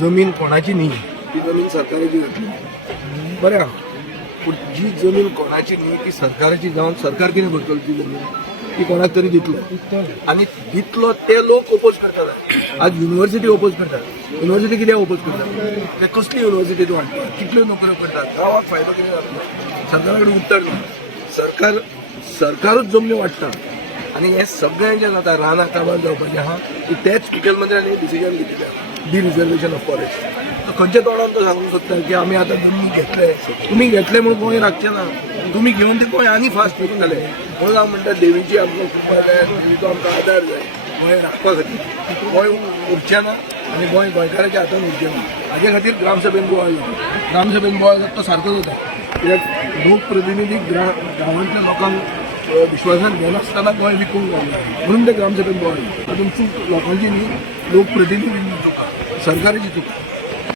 जमीन कोणाची न्ही, ती जमीन सरकाराची घेतली बरें आहा. पूण जी जमीन कोणाची न्ही ती सरकाराची जावन सरकार कितें करतलो ती जमीन, ती कोणाक तरी दितलो. आनी दितलो ते लोक ओपोज करतात. आज युनिव्हर्सिटी ओपोज करतात. युनिव्हर्सिटी कित्याक ओपोज करतात? ते कसली युनिव्हर्सिटी तूं हाडटा, कितल्यो नोकऱ्यो करतात, गांवाक फायदो कितें जातलो? सरकारा कडेन उत्तर ना. सरकारूच जमनी वाडटा. आनी हें सगळें जें जाता रानां काबार जावपाचें आहा की तेच मुखेलमंत्र्यांनी डिसिजन घेतलें, डी रिजर्वेशन ऑफ फॉरेस्ट. खंयच्या तोंडान तो सांगूंक सोदता की आमी आतां जमनी घेतले, तुमी घेतले म्हणून गोंय राखचें ना. तुमी घेवन ते गोंय आनी फास्ट विकतले. म्हणून हांव म्हणटा देवीची आमकां कृपा जाय, देवीचो आमकां आदार जाय गोंय राखपा खातीर. गोंय उरचें ना आनी गोंय गोंयकाराच्या हातान उरचें ना. हाजे खातीर ग्रामसभेन बोवाळ जाता. ग्रामसभेन बोवाळ जाता तो सारको जाता. कित्याक लोकप्रतिनिधीक गांवांतल्या लोकांक विश्वासान घेनासतना गोंय विकूंक लागला म्हणून ते ग्रामसभेन बोवाळ जाता. तातूंत चूक लोकांची न्ही, लोकप्रतिनिधींची चूक, सरकाराची चूक.